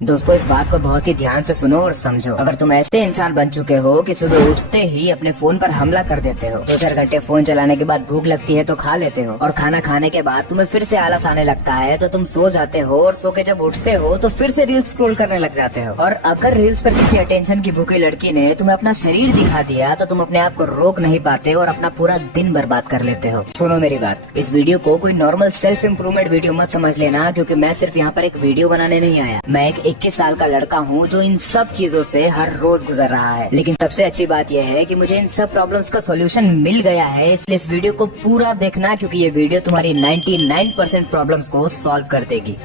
दोस्तों, इस बात को बहुत ही ध्यान से सुनो और समझो। अगर तुम ऐसे इंसान बन चुके हो कि सुबह उठते ही अपने फोन पर हमला कर देते हो, 2-4 घंटे फोन चलाने के बाद भूख लगती है तो खा लेते हो, और खाना खाने के बाद तुम्हें फिर से आलस आने लगता है तो तुम सो जाते हो, और सो के जब उठते हो तो फिर से रील्स स्क्रॉल करने लग जाते हो। और अगर रील्स पर किसी अटेंशन की भूखी लड़की ने तुम्हें अपना शरीर दिखा दिया तो तुम अपने आप को रोक नहीं पाते और अपना पूरा दिन बर्बाद कर लेते हो। सुनो मेरी बात, इस वीडियो को कोई नॉर्मल सेल्फ इम्प्रूवमेंट वीडियो मत समझ लेना, क्योंकि मैं सिर्फ यहाँ पर एक वीडियो बनाने नहीं आया। मैं एक 21 साल का लड़का हूँ जो इन सब चीजों से हर रोज गुजर रहा है। लेकिन सबसे अच्छी बात यह है कि मुझे इन सब प्रॉब्लम्स का सॉल्यूशन मिल गया है, इसलिए इस वीडियो को पूरा देखना, क्योंकि ये वीडियो तुम्हारी 99% प्रॉब्लम्स को सॉल्व कर देगी।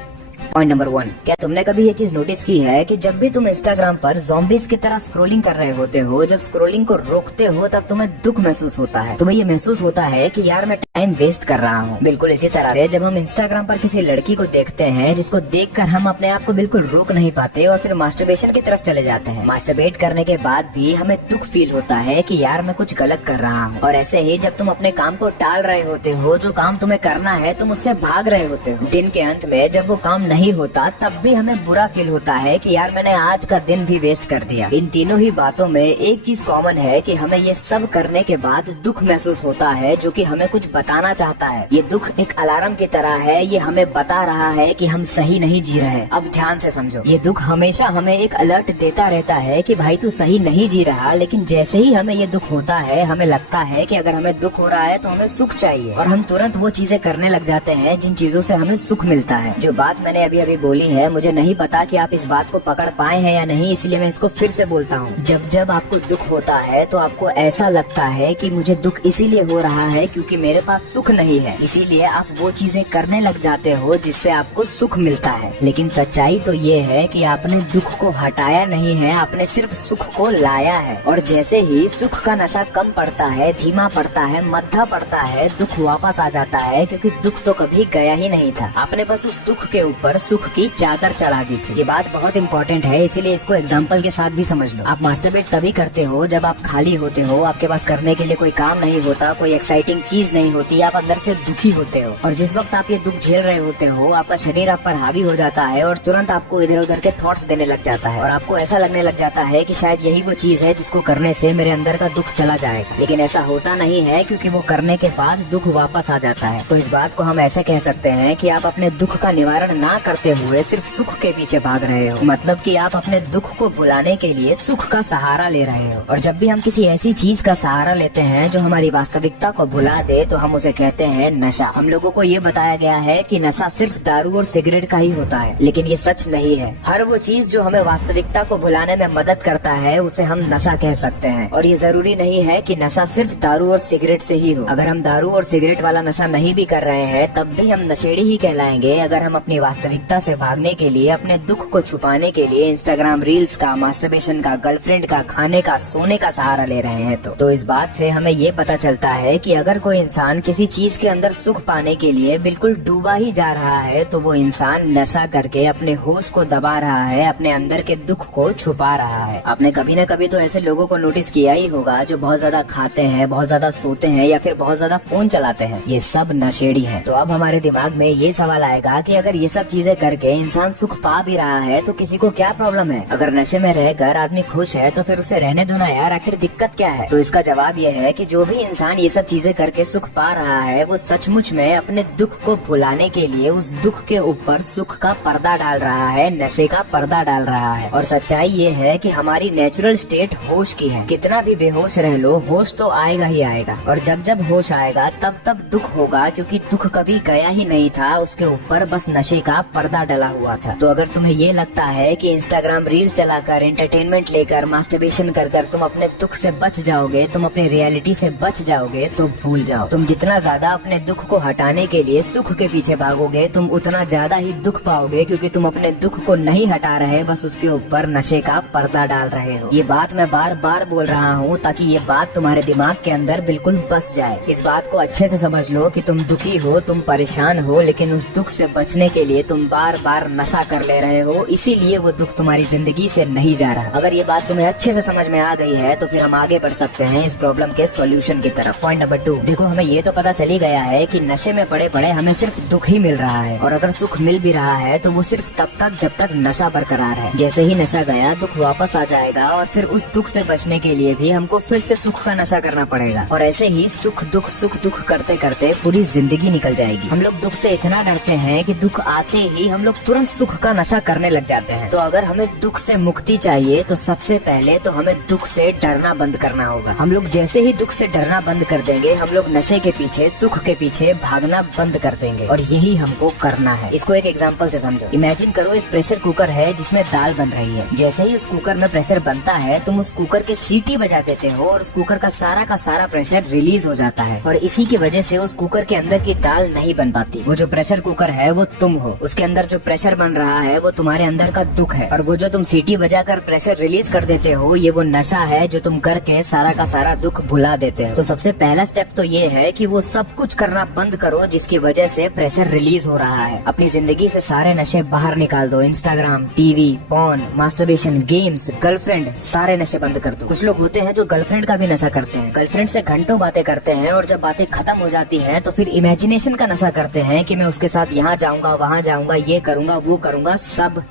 पॉइंट नंबर 1, क्या तुमने कभी ये चीज नोटिस की है कि जब भी तुम इंस्टाग्राम पर ज़ॉम्बीज की तरह स्क्रॉलिंग कर रहे होते हो, जब स्क्रॉलिंग को रोकते हो तब तुम्हें दुख महसूस होता है। तुम्हें ये महसूस होता है कि यार मैं टाइम वेस्ट कर रहा हूँ। बिल्कुल इसी तरह से जब हम इंस्टाग्राम पर किसी लड़की को देखते हैं जिसको देखकर हम अपने आप को बिल्कुल रोक नहीं पाते और फिर मास्टरबेशन की तरफ चले जाते हैं। मास्टरबेट करने के बाद भी हमें दुख फील होता है कि यार मैं कुछ गलत कर रहा हूँ। और ऐसे ही जब तुम अपने काम को टाल रहे होते हो, जो काम तुम्हें करना है तुम उससे भाग रहे होते हो, दिन के अंत में जब वो काम नहीं होता तब भी हमें बुरा फील होता है कि यार मैंने आज का दिन भी वेस्ट कर दिया। इन तीनों ही बातों में एक चीज कॉमन है कि हमें ये सब करने के बाद दुख महसूस होता है, जो कि हमें कुछ बताना चाहता है। ये दुख एक अलार्म की तरह है, ये हमें बता रहा है कि हम सही नहीं जी रहे। अब ध्यान से समझो, ये दुख हमेशा हमें एक अलर्ट देता रहता है कि भाई तू सही नहीं जी रहा। लेकिन जैसे ही हमें ये दुख होता है, हमें लगता है कि अगर हमें दुख हो रहा है तो हमें सुख चाहिए, और हम तुरंत वो चीजें करने लग जाते हैं जिन चीजों से हमें सुख मिलता है। जो बात मैंने अभी अभी बोली है, मुझे नहीं पता कि आप इस बात को पकड़ पाए हैं या नहीं, इसलिए मैं इसको फिर से बोलता हूँ। जब जब आपको दुख होता है तो आपको ऐसा लगता है कि मुझे दुख इसीलिए हो रहा है क्योंकि मेरे पास सुख नहीं है, इसीलिए आप वो चीजें करने लग जाते हो जिससे आपको सुख मिलता है। लेकिन सच्चाई तो ये है कि आपने दुख को हटाया नहीं है, आपने सिर्फ सुख को लाया है। और जैसे ही सुख का नशा कम पड़ता है, धीमा पड़ता है, मद्धा पड़ता है, दुख वापस आ जाता है, क्योंकि दुख तो कभी गया ही नहीं था। आपने बस उस दुख के ऊपर सुख की चादर चढ़ा दी थी। ये बात बहुत इंपॉर्टेंट है, इसीलिए इसको एग्जांपल के साथ भी समझ लो। आप मास्टरबेट तभी करते हो जब आप खाली होते हो, आपके पास करने के लिए कोई काम नहीं होता, कोई एक्साइटिंग चीज नहीं होती, आप अंदर से दुखी होते हो। और जिस वक्त आप ये दुख झेल रहे होते हो, आपका शरीर आप पर हावी हो जाता है और तुरंत आपको इधर उधर के थॉट्स देने लग जाता है, और आपको ऐसा लगने लग जाता है कि शायद यही वो चीज है जिसको करने से मेरे अंदर का दुख चला जाएगा। लेकिन ऐसा होता नहीं है, क्योंकि वो करने के बाद दुख वापस आ जाता है। तो इस बात को हम ऐसे कह सकते हैं कि आप अपने दुख का निवारण ना करते हुए सिर्फ सुख के पीछे भाग रहे हो। मतलब कि आप अपने दुख को भुलाने के लिए सुख का सहारा ले रहे हो। और जब भी हम किसी ऐसी चीज का सहारा लेते हैं जो हमारी वास्तविकता को भुला दे, तो हम उसे कहते हैं नशा। हम लोगों को ये बताया गया है कि नशा सिर्फ दारू और सिगरेट का ही होता है, लेकिन ये सच नहीं है। हर वो चीज जो हमें वास्तविकता को भुलाने में मदद करता है, उसे हम नशा कह सकते हैं। और ये जरूरी नहीं है कि नशा सिर्फ दारू और सिगरेट से ही हो। अगर हम दारू और सिगरेट वाला नशा नहीं भी कर रहे हैं, तब भी हम नशेड़ी ही कहलाएंगे, अगर हम अपनी वास्तविकता से भागने के लिए, अपने दुख को छुपाने के लिए इंस्टाग्राम रील्स का, मास्टरबेशन का, गर्लफ्रेंड का, खाने का, सोने का सहारा ले रहे हैं। तो इस बात से हमें ये पता चलता है कि अगर कोई इंसान किसी चीज के अंदर सुख पाने के लिए बिल्कुल डूबा ही जा रहा है, तो वो इंसान नशा करके अपने होश को दबा रहा है, अपने अंदर के दुख को छुपा रहा है। आपने कभी न कभी तो ऐसे लोगों को नोटिस किया ही होगा जो बहुत ज्यादा खाते हैं, बहुत ज्यादा सोते हैं, या फिर बहुत ज्यादा फोन चलाते हैं। ये सब नशेड़ी हैं। तो अब हमारे दिमाग में ये सवाल आएगा कि अगर ये सब चीजें करके इंसान सुख पा भी रहा है तो किसी को क्या प्रॉब्लम है? अगर नशे में रहकर आदमी खुश है तो फिर उसे रहने दो ना यार, आखिर दिक्कत क्या है? तो इसका जवाब ये है कि जो भी इंसान ये सब चीजें करके सुख पा रहा है, वो सचमुच में अपने दुख को भुलाने के लिए उस दुख के ऊपर सुख का पर्दा डाल रहा है, नशे का पर्दा डाल रहा है। और सच्चाई ये है कि हमारी नेचुरल स्टेट होश की है। कितना भी बेहोश रह लो, होश तो आएगा ही आएगा। और जब जब होश आएगा तब तब दुख होगा, क्योंकि दुख कभी गया ही नहीं था, उसके ऊपर बस नशे का पर्दा डला हुआ था। तो अगर तुम्हें ये लगता है कि इंस्टाग्राम रील्स चलाकर, एंटरटेनमेंट लेकर, मास्टरबेशन कर कर तुम अपने दुख से बच जाओगे, तुम अपने रियलिटी से बच जाओगे, तो भूल जाओ। तुम जितना ज्यादा अपने दुख को हटाने के लिए सुख के पीछे भागोगे, तुम उतना ज्यादा ही दुख पाओगे, क्योंकि तुम अपने दुख को नहीं हटा रहे, बस उसके ऊपर नशे का पर्दा डाल रहे हो। ये बात मैं बार बार बोल रहा हूँ ताकि ये बात तुम्हारे दिमाग के अंदर बिल्कुल बस जाए। इस बात को अच्छे से समझ लो कि तुम दुखी हो, तुम परेशान हो, लेकिन उस दुख से बचने के लिए तुम तुम बार बार नशा कर ले रहे हो, इसीलिए वो दुख तुम्हारी जिंदगी से नहीं जा रहा। अगर ये बात तुम्हें अच्छे से समझ में आ गई है तो फिर हम आगे बढ़ सकते हैं इस प्रॉब्लम के सॉल्यूशन की तरफ। पॉइंट नंबर 2, देखो हमें ये तो पता चली गया है कि नशे में पड़े पड़े हमें सिर्फ दुख ही मिल रहा है, और अगर सुख मिल भी रहा है तो वो सिर्फ तब तक जब तक नशा बरकरार है। जैसे ही नशा गया दुख वापस आ जाएगा, और फिर उस दुख से बचने के लिए भी हमको फिर से सुख का नशा करना पड़ेगा, और ऐसे ही सुख दुख करते करते पूरी जिंदगी निकल जाएगी। हम लोग दुख से इतना डरते हैं कि दुख आते ही हम लोग तुरंत सुख का नशा करने लग जाते हैं। तो अगर हमें दुख से मुक्ति चाहिए तो सबसे पहले तो हमें दुख से डरना बंद करना होगा। हम लोग जैसे ही दुख से डरना बंद कर देंगे, हम लोग नशे के पीछे, सुख के पीछे भागना बंद कर देंगे, और यही हमको करना है। इसको एक एग्जांपल से समझो। इमेजिन करो एक प्रेशर कुकर है जिसमें दाल बन रही है। जैसे ही उस कुकर में प्रेशर बनता है, तुम उस कुकर के सीटी बजा देते हो और उस कुकर का सारा प्रेशर रिलीज हो जाता है, और इसी की वजह से उस कुकर के अंदर की दाल नहीं बन पाती। वो जो प्रेशर कुकर है वो तुम हो, उसके अंदर जो प्रेशर बन रहा है वो तुम्हारे अंदर का दुख है, और वो जो तुम सीटी बजाकर प्रेशर रिलीज कर देते हो ये वो नशा है जो तुम करके सारा का सारा दुख भुला देते हो। तो सबसे पहला स्टेप तो ये है कि वो सब कुछ करना बंद करो जिसकी वजह से प्रेशर रिलीज हो रहा है। अपनी जिंदगी से सारे नशे बाहर निकाल दो। Instagram, TV, porn, masturbation, games, girlfriend, सारे नशे बंद कर दो। कुछ लोग होते हैं जो गर्लफ्रेंड का भी नशा करते हैं, गर्लफ्रेंड से घंटों बातें करते हैं, और जब बातें खत्म हो जाती हैं तो फिर इमेजिनेशन का नशा करते हैं कि मैं उसके साथ यहाँ जाऊंगा, वहाँ जाऊंगा, ये करूंगा, वो करूंगा। सब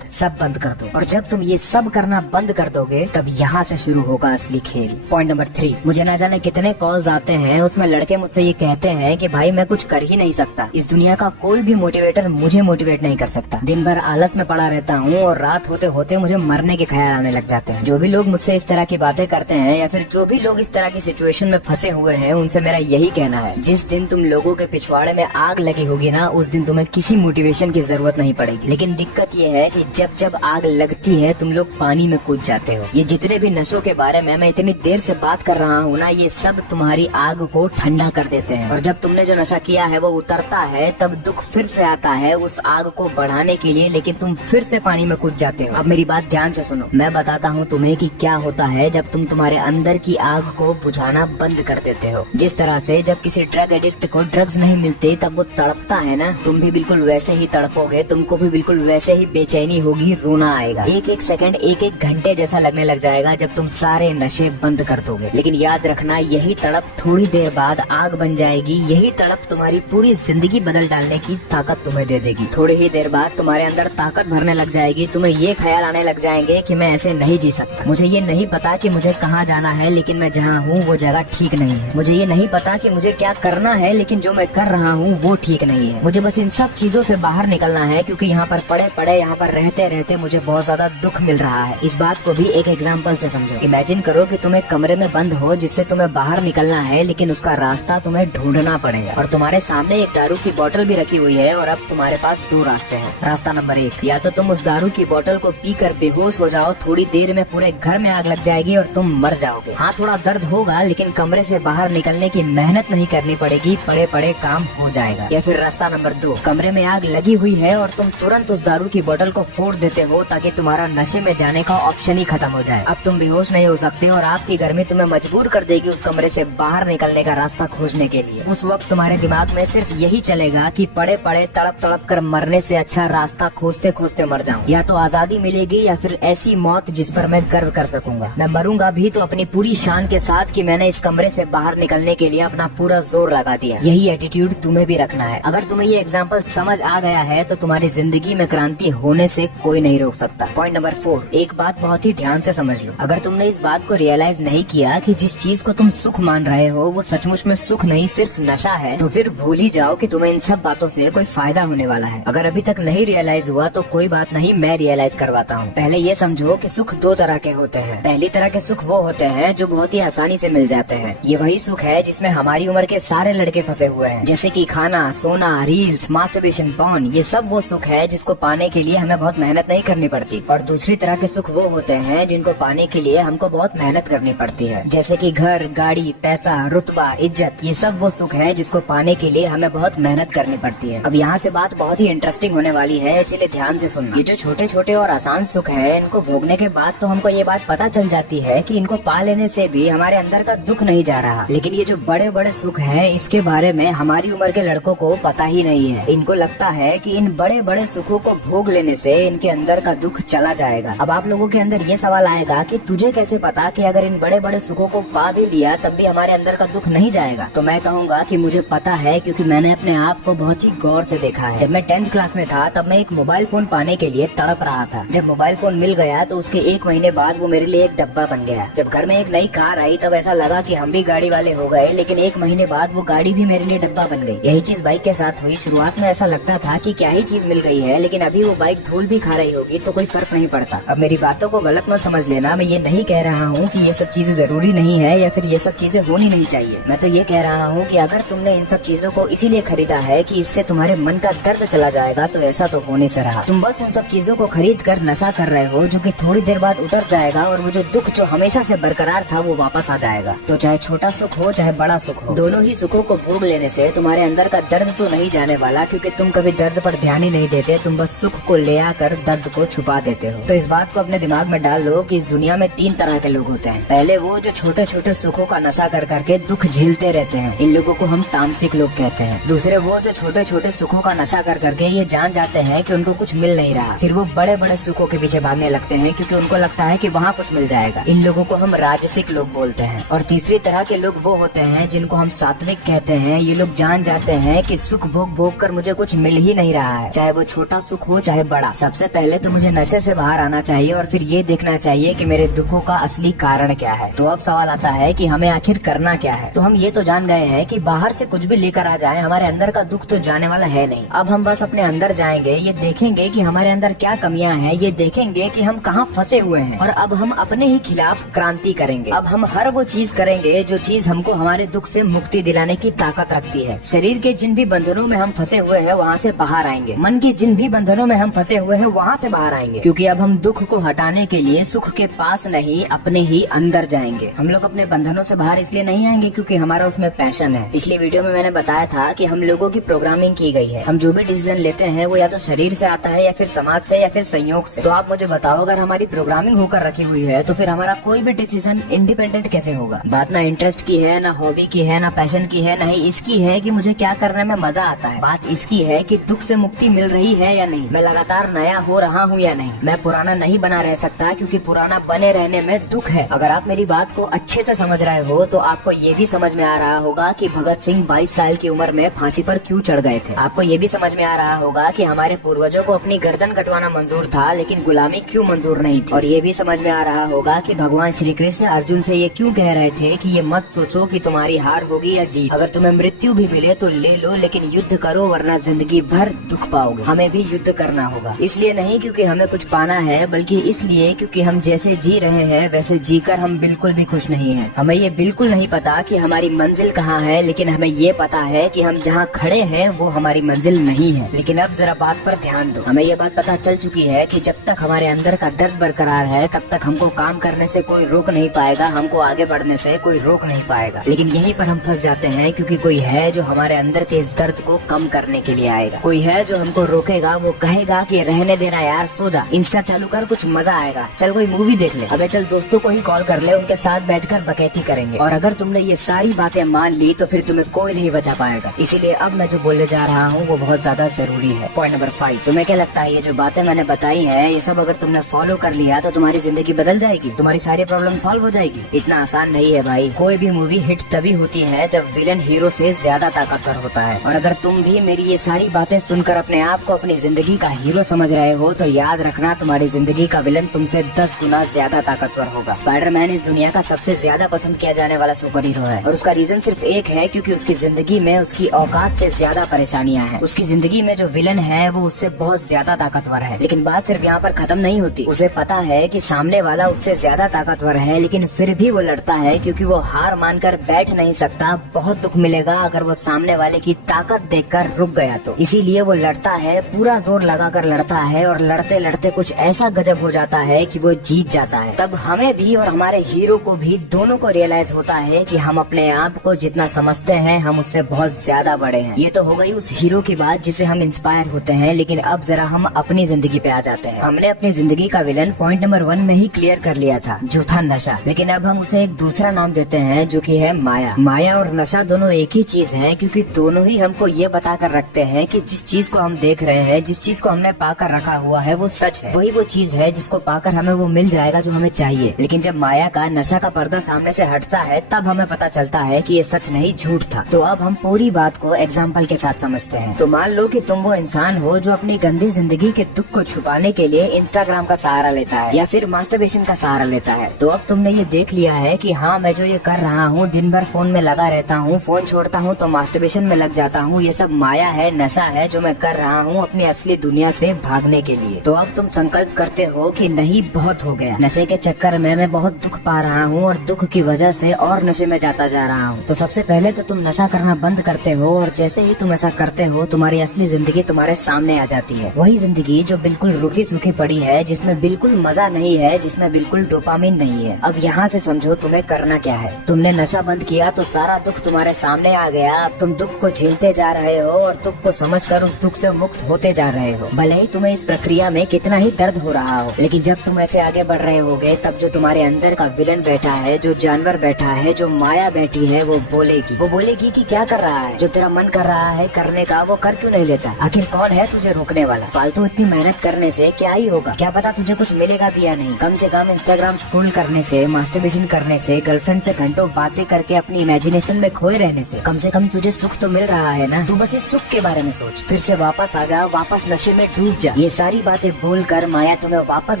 बंद कर दो। और जब तुम ये सब करना बंद कर दोगे तब यहाँ से शुरू होगा असली खेल। पॉइंट नंबर 3, मुझे ना जाने कितने कॉल्स आते हैं, उसमें लड़के मुझसे ये कहते हैं कि भाई मैं कुछ कर ही नहीं सकता, इस दुनिया का कोई भी मोटिवेटर मुझे मोटिवेट नहीं कर सकता, दिन भर आलस में पड़ा रहता हूँ और रात होते होते मुझे मरने के ख्याल आने लग जाते हैं। जो भी लोग मुझसे इस तरह की बातें करते हैं या फिर जो भी लोग इस तरह की सिचुएशन में फंसे हुए हैं, उनसे मेरा यही कहना है, जिस दिन तुम लोगों के पिछवाड़े में आग लगी होगी ना, उस दिन तुम्हें किसी मोटिवेशन की जरूरत नहीं पड़ेगी। लेकिन दिक्कत ये है कि जब आग लगती है तुम लोग पानी में कूद जाते हो। ये जितने भी नशों के बारे में मैं इतनी देर से बात कर रहा हूँ ना, ये सब तुम्हारी आग को ठंडा कर देते हैं, और जब तुमने जो नशा किया है वो उतरता है तब दुख फिर से आता है उस आग को बढ़ाने के लिए, लेकिन तुम फिर से पानी में कूद जाते हो। अब मेरी बात ध्यान से सुनो, मैं बताता हूँ तुम्हें कि क्या होता है जब तुम तुम्हारे अंदर की आग को बुझाना बंद कर देते हो। जिस तरह से जब किसी ड्रग एडिक्ट को ड्रग्स नहीं मिलते तब वो तड़पता है ना, तुम भी बिल्कुल वैसे ही तड़पोगे, तुमको भी बिल्कुल वैसे ही बेचैनी होगी, रोना आएगा, एक सेकंड, एक घंटे जैसा लगने लग जाएगा जब तुम सारे नशे बंद कर दोगे। लेकिन याद रखना, यही तड़प थोड़ी देर बाद आग बन जाएगी, यही तड़प तुम्हारी पूरी जिंदगी बदल डालने की ताकत तुम्हें दे देगी। थोड़ी ही देर बाद तुम्हारे अंदर ताकत भरने लग जाएगी, तुम्हें ये ख्याल आने लग जाएंगे कि मैं ऐसे नहीं जी सकता, मुझे ये नहीं पता कि मुझे कहाँ जाना है, लेकिन मैं जहाँ हूँ वो जगह ठीक नहीं है, मुझे ये नहीं पता कि मुझे क्या करना है, लेकिन जो मैं कर रहा हूँ वो ठीक नहीं है, मुझे बस इन सब चीजों से बाहर निकलना है, क्योंकि यहाँ पर पड़े यहाँ पर रहते रहते मुझे बहुत ज्यादा दुख मिल रहा है। इस बात को भी एक एग्जाम्पल से समझो। इमेजिन करो कि तुम एक कमरे में बंद हो जिससे तुम्हें बाहर निकलना है, लेकिन उसका रास्ता तुम्हें ढूंढना पड़ेगा, और तुम्हारे सामने एक दारू की बोतल भी रखी हुई है, और अब तुम्हारे पास 2 रास्ते हैं। रास्ता नंबर 1, या तो तुम उस दारू की बोतल को पीकर बेहोश हो जाओ, थोड़ी देर में पूरे घर में आग लग जाएगी और तुम मर जाओगे। हाँ, थोड़ा दर्द होगा, लेकिन कमरे से बाहर निकलने की मेहनत नहीं करनी पड़ेगी, पड़े काम हो जाएगा। या फिर रास्ता नंबर 2, कमरे में आग लगी हुई है और तुम तुरंत उस दारू की बोतल को फोड़ देते हो ताकि तुम्हारा नशे में जाने का ऑप्शन ही खत्म हो जाए। अब तुम बेहोश नहीं हो सकते और आपकी गर्मी तुम्हें मजबूर कर देगी उस कमरे से बाहर निकलने का रास्ता खोजने के लिए। उस वक्त तुम्हारे दिमाग में सिर्फ यही चलेगा कि पड़े तड़प कर मरने से अच्छा रास्ता खोजते खोजते मर जाऊं, या तो आजादी मिलेगी या फिर ऐसी मौत जिस पर मैं गर्व कर सकूंगा। मैं मरूंगा भी तो अपनी पूरी शान के साथ कि मैंने इस कमरे से बाहर निकलने के लिए अपना पूरा जोर लगा दिया। यही एटीट्यूड तुम्हें भी रखना है। अगर तुम्हें ये एग्जाम्पल समझ आ गया है तो तुम्हारी जिंदगी में क्रांति होने से कोई नहीं रोक सकता। पॉइंट नंबर 4, एक बात बहुत ही ध्यान से समझ लो। अगर तुमने इस बात को रियलाइज नहीं किया कि जिस चीज को तुम सुख मान रहे हो वो सचमुच में सुख नहीं सिर्फ नशा है, तो फिर भूल ही जाओ कि तुम्हें इन सब बातों से कोई फायदा होने वाला है। अगर अभी तक नहीं रियलाइज हुआ तो कोई बात नहीं, मैं रियलाइज करवाता हूँ। पहले ये समझो कि सुख 2 तरह के होते हैं। पहली तरह के सुख वो होते हैं जो बहुत ही आसानी से मिल जाते हैं। ये वही सुख है जिसमें हमारी उम्र के सारे लड़के फंसे हुए हैं, जैसे कि खाना, सोना, रील्स, मास्टरबेशन, पॉर्न। ये सब वो सुख है जिसको पाने के लिए हमें बहुत मेहनत नहीं करनी पड़ती। और दूसरी तरह के सुख वो होते हैं जिनको पाने के लिए हमको बहुत मेहनत करनी पड़ती है, जैसे कि घर, गाड़ी, पैसा, रुतबा, इज्जत। ये सब वो सुख है जिसको पाने के लिए हमें बहुत मेहनत करनी पड़ती है। अब यहाँ से बात बहुत ही इंटरेस्टिंग होने वाली है, इसीलिए ध्यान से सुनना। ये जो छोटे छोटे और आसान सुख है, इनको भोगने के बाद तो हमको ये बात पता चल जाती है कि इनको पा लेने से भी हमारे अंदर का दुख नहीं जा रहा। लेकिन ये जो बड़े बड़े सुख है, इसके बारे में हमारी उम्र के लड़कों को पता ही नहीं है। इनको लगता है है कि इन बड़े बड़े सुखों को भोग लेने से इनके अंदर का दुख चला जाएगा। अब आप लोगों के अंदर ये सवाल आएगा कि तुझे कैसे पता कि अगर इन बड़े बड़े सुखों को पा भी लिया तब भी हमारे अंदर का दुख नहीं जाएगा। तो मैं कहूँगा कि मुझे पता है, क्योंकि मैंने अपने आप को बहुत ही गौर से देखा है। जब मैं 10th क्लास में था तब मैं एक मोबाइल फोन पाने के लिए तड़प रहा था। जब मोबाइल फोन मिल गया तो उसके 1 महीने बाद वो मेरे लिए एक डब्बा बन गया। जब घर में एक नई कार आई तब ऐसा लगा कि हम भी गाड़ी वाले हो गए, लेकिन 1 महीने बाद वो गाड़ी भी मेरे लिए डब्बा बन गई। यही चीज बाइक के साथ हुई। शुरुआत में ऐसा लगता था कि क्या ही चीज मिल गई है, लेकिन अभी वो बाइक धूल भी खा रही होगी तो कोई फर्क नहीं पड़ता। अब मेरी बातों को गलत मत समझ लेना, मैं ये नहीं कह रहा हूँ कि ये सब चीजें जरूरी नहीं है या फिर ये सब चीजें होनी नहीं चाहिए। मैं तो ये कह रहा हूँ कि अगर तुमने इन सब चीजों को इसीलिए खरीदा है कि इससे तुम्हारे मन का दर्द चला जाएगा, तो ऐसा तो होने से रहा। तुम बस उन सब चीजों को खरीद कर नशा कर रहे हो जो कि थोड़ी देर बाद उतर जाएगा, और वो जो दुख जो हमेशा से बरकरार था वो वापस आ जाएगा। तो चाहे छोटा सुख हो चाहे बड़ा सुख हो, दोनों ही सुखों को भोग लेने से तुम्हारे अंदर का दर्द तो नहीं जाने वाला, क्योंकि तुम कभी दर्द पर ध्यान ही नहीं देते। तुम बस सुख को ले आकर दर्द को छुपा देते हो। तो इस बात को अपने दिमाग में डाल लो कि इस दुनिया में 3 तरह के लोग होते हैं। पहले वो जो छोटे छोटे सुखों का नशा कर करके दुख झेलते रहते हैं, इन लोगों को हम तामसिक लोग कहते हैं। दूसरे वो जो छोटे छोटे सुखों का नशा कर करके ये जान जाते हैं कि उनको कुछ मिल नहीं रहा, फिर वो बड़े बड़े सुखों के पीछे भागने लगते हैं क्योंकि उनको लगता है कि वहाँ कुछ मिल जाएगा। इन लोगों को हम राजसिक लोग बोलते हैं। और तीसरी तरह के लोग वो होते हैं जिनको हम सात्विक कहते हैं। ये लोग जान जाते हैं कि सुख भोग भोग कर मुझे कुछ मिल ही नहीं रहा है, चाहे वो छोटा सुख हो चाहे बड़ा। सबसे पहले तो मुझे नशे से बाहर आना चाहिए और फिर ये देखना चाहिए कि मेरे दुखों का असली कारण क्या है। तो अब सवाल आता है कि हमें आखिर करना क्या है। तो हम ये तो जान गए हैं कि बाहर से कुछ भी लेकर आ जाए, हमारे अंदर का दुख तो जाने वाला है नहीं। अब हम बस अपने अंदर जाएंगे, ये देखेंगे कि हमारे अंदर क्या कमियां हैं, ये देखेंगे कि हम कहाँ फंसे हुए हैं, और अब हम अपने ही खिलाफ क्रांति करेंगे। अब हम हर वो चीज करेंगे जो चीज हमको हमारे दुख से मुक्ति दिलाने की ताकत रखती है। शरीर के जिन भी बंधनों में हम फंसे हुए हैं वहाँ से बाहर आएंगे। मन के जिन भी बंधनों में हम फंसे हुए हैं वहाँ से बाहर आएंगे, क्योंकि अब हम दुख को हटाने के लिए सुख के पास नहीं अपने ही अंदर जाएंगे। हम लोग अपने बंधनों से बाहर इसलिए नहीं आएंगे क्योंकि हमारा उसमें पैशन है। पिछली वीडियो में मैंने बताया था कि हम लोगों की प्रोग्रामिंग की गई है। हम जो भी डिसीजन लेते हैं वो या तो शरीर से आता है या फिर समाज से या फिर संयोग से। तो आप मुझे बताओ, अगर हमारी प्रोग्रामिंग होकर रखी हुई है तो फिर हमारा कोई भी डिसीजन इंडिपेंडेंट कैसे होगा। बात ना इंटरेस्ट की है, ना हॉबी की है, ना पैशन की है, ना ही इसकी है कि मुझे क्या करने में मजा आता है। बात इसकी है कि दुख से मुक्ति मिल रही है या नहीं, मैं लगातार नया हो रहा हूँ या नहीं। मैं पुराना नहीं बना रह सकता क्योंकि पुराना बने रहने में दुख है। अगर आप मेरी बात को अच्छे से समझ रहे हो तो आपको ये भी समझ में आ रहा होगा कि भगत सिंह 22 साल की उम्र में फांसी पर क्यों चढ़ गए थे। आपको ये भी समझ में आ रहा होगा कि हमारे पूर्वजों को अपनी गर्दन कटवाना मंजूर था लेकिन गुलामी क्यों मंजूर नहीं थी। और ये भी समझ में आ रहा होगा कि भगवान श्री कृष्ण अर्जुन से ये क्यों कह रहे थे कि ये मत सोचो कि तुम्हारी हार होगी या जीत, अगर तुम्हें मृत्यु भी मिले तो ले लो, लेकिन युद्ध करो वरना जिंदगी भर दुख पाओगे। हमें भी युद्ध करना होगा, इसलिए नहीं क्योंकि हमें कुछ पाना है, बल्कि इसलिए क्योंकि हम जैसे जी रहे हैं वैसे जीकर हम बिल्कुल भी खुश नहीं हैं। हमें ये बिल्कुल नहीं पता कि हमारी मंजिल कहाँ है, लेकिन हमें ये पता है कि हम जहाँ खड़े हैं वो हमारी मंजिल नहीं है। लेकिन अब जरा बात पर ध्यान दो। हमें ये बात पता चल चुकी है कि जब तक हमारे अंदर का दर्द बरकरार है तब तक हमको काम करने से कोई रोक नहीं पाएगा, हमको आगे बढ़ने से कोई रोक नहीं पाएगा। लेकिन यहीं पर हम फंस जाते हैं क्योंकि कोई है जो हमारे अंदर के इस दर्द को कम करने के लिए आएगा। कोई है जो हमको रोकेगा, वो कहेगा कि रहने देना यार, सो जा, इंस्टा चालू कर, कुछ मजा आएगा, चल कोई मूवी देख ले, अबे चल दोस्तों को ही कॉल कर ले, उनके साथ बैठकर बकैती करेंगे। और अगर तुमने ये सारी बातें मान ली तो फिर तुम्हें कोई नहीं बचा पाएगा। इसीलिए अब मैं जो बोलने जा रहा हूँ वो बहुत ज्यादा जरूरी है। पॉइंट नंबर 5, तुम्हें क्या लगता है ये जो बातें मैंने बताई है ये सब अगर तुमने फॉलो कर लिया तो तुम्हारी जिंदगी बदल जाएगी, तुम्हारी सारी प्रॉब्लम सॉल्व हो जाएगी? इतना आसान नहीं है भाई। कोई भी मूवी हिट तभी होती है जब विलन हीरो से ज्यादा ताकतवर होता है। और अगर तुम भी मेरी ये सारी बातें सुनकर अपने आप को अपनी जिंदगी का हीरो समझ रहे हो तो याद रखना, तुम्हारी जिंदगी का विलन तुमसे 10 गुना ज्यादा ताकतवर होगा। स्पाइडरमैन इस दुनिया का सबसे ज्यादा पसंद किया जाने वाला सुपर हीरो है, और उसका रीजन सिर्फ एक है, क्योंकि उसकी जिंदगी में उसकी औकात से ज्यादा परेशानियां हैं। उसकी जिंदगी में जो विलन है वो उससे बहुत ज्यादा ताकतवर है। लेकिन बात सिर्फ यहाँ पर खत्म नहीं होती। उसे पता है कि सामने वाला उससे ज्यादा ताकतवर है, लेकिन फिर भी वो लड़ता है क्योंकि वो हार मानकर बैठ नहीं सकता। बहुत दुख मिलेगा अगर वो सामने वाले की ताकत देखकर रुक गया तो। इसीलिए वो लड़ता है, पूरा जोर लगाकर लड़ता है, और लड़ते लड़ते कुछ ऐसा गजब हो जाता है कि वो जीत जाता है। तब हमें भी और हमारे हीरो को भी दोनों को रियलाइज होता है कि हम अपने आप को जितना समझते हैं हम उससे बहुत ज्यादा बड़े हैं। ये तो हो गई उस हीरो की बात जिसे हम इंस्पायर होते हैं। लेकिन अब जरा हम अपनी जिंदगी पे आ जाते हैं। हमने अपनी जिंदगी का विलन पॉइंट नंबर 1 में ही क्लियर कर लिया था, जो था नशा। लेकिन अब हम उसे एक दूसरा नाम देते हैं जो कि है माया। माया और नशा दोनों एक ही चीज है, क्योंकि दोनों ही हमको ये बता कर रखते हैं कि जिस जिस चीज को हम देख रहे हैं, जिस चीज को हमने पाकर रखा हुआ है वो सच है, वही वो चीज है जिसको पाकर हमें वो मिल जाएगा जो हमें चाहिए। लेकिन जब माया का नशा का पर्दा सामने से हटता है तब हमें पता चलता है कि ये सच नहीं झूठ था। तो अब हम पूरी बात को एग्जाम्पल के साथ समझते हैं। तो मान लो कि तुम वो इंसान हो जो अपनी गंदी जिंदगी के दुख को छुपाने के लिए इंस्टाग्राम का सहारा लेता है या फिर मास्टरबेशन का सहारा लेता है। तो अब तुमने ये देख लिया है कि हाँ, मैं जो ये कर रहा हूँ, दिन भर फोन में लगा रहता हूँ, फोन छोड़ता हूँ तो मास्टरबेशन में लग जाता हूँ, ये सब माया है, नशा है जो मैं कर रहा हूँ अपनी असली दुनिया से भागने के लिए। तो अब तुम संकल्प करते हो कि नहीं, बहुत हो गया, नशे के चक्कर में मैं बहुत दुख पा रहा हूँ और दुख की वजह से और नशे में जाता जा रहा हूँ। तो सबसे पहले तो तुम नशा करना बंद करते हो और जैसे ही तुम ऐसा करते हो तुम्हारी असली जिंदगी तुम्हारे सामने आ जाती है। वही जिंदगी जो बिल्कुल रूखी सूखी पड़ी है, जिसमें बिल्कुल मजा नहीं है, जिसमें बिल्कुल डोपामिन नहीं है। अब यहाँ से समझो तुम्हें करना क्या है। तुमने नशा बंद किया तो सारा दुख तुम्हारे सामने आ गया। अब तुम दुख को झेलते जा रहे हो और दुख को समझकर उस दुख से मुक्त होते जा रहे हो। भले ही तुम्हें इस प्रक्रिया में कितना ही दर्द हो रहा हो, लेकिन जब तुम ऐसे आगे बढ़ रहे होगे तब जो तुम्हारे अंदर का विलन बैठा है, जो जानवर बैठा है, जो माया बैठी है, वो बोलेगी कि क्या कर रहा है, जो तेरा मन कर रहा है करने का वो कर क्यों नहीं लेता। आखिर कौन है तुझे रोकने वाला। फालतू इतनी मेहनत करने से क्या ही होगा, क्या पता तुझे कुछ मिलेगा भी या नहीं। कम से कम इंस्टाग्राम स्क्रॉल करने से, मास्टरबेशन करने से, गर्लफ्रेंड से घंटों बातें करके अपनी इमेजिनेशन में खोए रहने से कम तुझे सुख तो मिल रहा है ना। तू बस इस सुख के बारे में सोच, फिर से वापस आ जा, वापस नशे में डूब जा। ये सारी बातें बोलकर माया तुम्हें वापस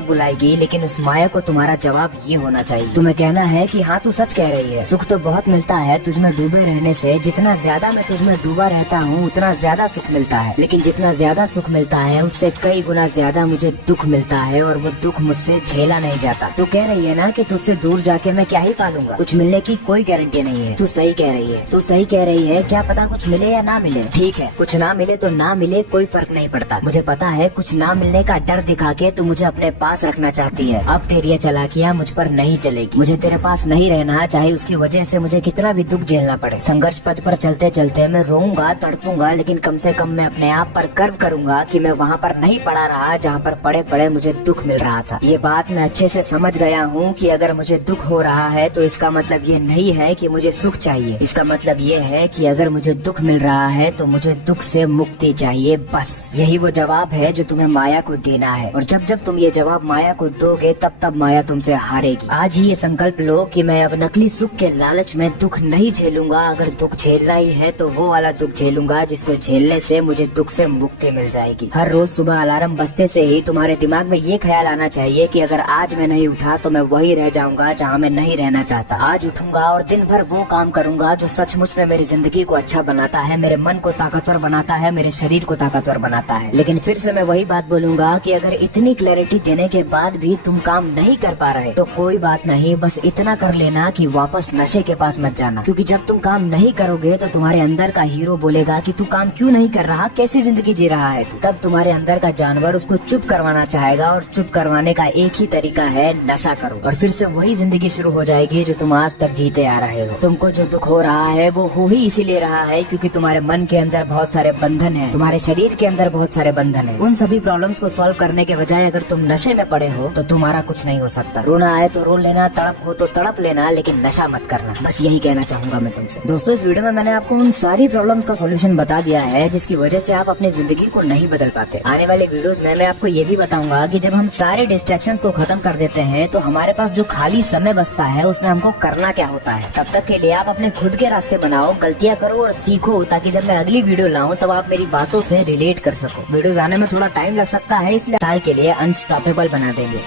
बुलाएगी, लेकिन उस माया को तुम्हारा जवाब ये होना चाहिए। तुम्हें कहना है कि हाँ, तू सच कह रही है, सुख तो बहुत मिलता है तुझमें डूबे रहने से। जितना ज्यादा मैं तुझमें डूबा रहता हूँ उतना ज्यादा सुख मिलता है, लेकिन जितना ज्यादा सुख मिलता है उससे कई गुना ज्यादा मुझे दुख मिलता है और वो दुख मुझसे झेला नहीं जाता। तू कह रही है ना कि तुझसे दूर जाके मैं क्या ही पालूंगा, कुछ मिलने की कोई गारंटी नहीं है। तू सही कह रही है, तू सही कह रही है। क्या पता कुछ मिले या ना मिले। ठीक है, कुछ ना मिले तो ना मिले, कोई फर्क नहीं पड़ता। मुझे पता है कुछ ना मिलने का डर दिखा के तू मुझे अपने पास रखना चाहती है। अब तेरी ये चालाकियां मुझ पर नहीं चलेगी। मुझे तेरे पास नहीं रहना, चाहे उसकी वजह से मुझे कितना भी दुख झेलना पड़े। संघर्ष पथ पर चलते चलते मैं रोऊंगा, तड़पूंगा, लेकिन कम से कम मैं अपने आप पर गर्व करूंगा कि मैं वहाँ पर नहीं पड़ा रहा जहाँ पर पड़े पड़े मुझे दुख मिल रहा था। ये बात मैं अच्छे से समझ गया हूँ कि अगर मुझे दुख हो रहा है तो इसका मतलब ये नहीं है कि मुझे सुख चाहिए। इसका मतलब ये है कि अगर मुझे दुख मिल रहा है तो मुझे दुख से मुक्ति चाहिए। बस यही वो जवाब है जो तुम्हें माया को देना है। और जब जब तुम ये जवाब माया को दोगे तब तब माया तुमसे हारेगी। आज ही ये संकल्प लो कि मैं अब नकली सुख के लालच में दुख नहीं झेलूंगा। अगर दुख झेलना ही है तो वो वाला दुख झेलूंगा जिसको झेलने से मुझे दुख से मुक्ति मिल जाएगी। हर रोज सुबह अलार्म बजते से ही तुम्हारे दिमाग में ये ख्याल आना चाहिए कि अगर आज मैं नहीं उठा तो मैं वही रह जाऊंगा जहाँ मैं नहीं रहना चाहता। आज उठूंगा और दिन भर वो काम करूंगा जो सचमुच में मेरी जिंदगी को अच्छा बनाता है, मेरे मन को ताकतवर बनाता है, मेरे शरीर को ताकतवर बनाता है। लेकिन फिर से मैं वही बात बोलूंगा कि अगर इतनी क्लैरिटी देने के बाद भी तुम काम नहीं कर पा रहे तो कोई बात नहीं, बस इतना कर लेना कि वापस नशे के पास मत जाना। क्योंकि जब तुम काम नहीं करोगे तो तुम्हारे अंदर का हीरो बोलेगा कि तू काम क्यों नहीं कर रहा, कैसी जिंदगी जी रहा है तू। तब तुम्हारे अंदर का जानवर उसको चुप करवाना चाहेगा और चुप करवाने का एक ही तरीका है, नशा करो। और फिर से वही जिंदगी शुरू हो जाएगी जो तुम आज तक जीते आ रहे हो। तुमको जो दुख हो रहा है वो हो ही इसीलिए रहा है क्योंकि तुम्हारे मन के अंदर बहुत सारे बंधन है, तुम्हारे शरीर के अंदर बहुत सारे बंधन है। उन सभी प्रॉब्लम्स को सॉल्व करने के बजाय अगर तुम नशे में पड़े हो तो तुम्हारा कुछ नहीं हो सकता। रोना आए तो रो लेना, तड़प हो तो तड़प लेना, लेकिन नशा मत करना। बस यही कहना चाहूंगा मैं तुमसे। दोस्तों, इस वीडियो में मैंने आपको उन सारी प्रॉब्लम्स का सॉल्यूशन बता दिया है जिसकी वजह से आप अपनी जिंदगी को नहीं बदल पाते। आने वाले वीडियोस में मैं आपको ये भी बताऊंगा कि जब हम सारे डिस्ट्रैक्शंस को खत्म कर देते हैं तो हमारे पास जो खाली समय बचता है उसमें हमको करना क्या होता है। तब तक के लिए आप अपने खुद के रास्ते बनाओ, गलतियाँ करो और सीखो, ताकि जब मैं अगली वीडियो लाऊं तब आप मेरी बातों से रिलेट कर सको। वीडियोस आने में थोड़ा टाइम लग सकता है, इसलिए साल के लिए अनस्टॉपेबल बना देंगे।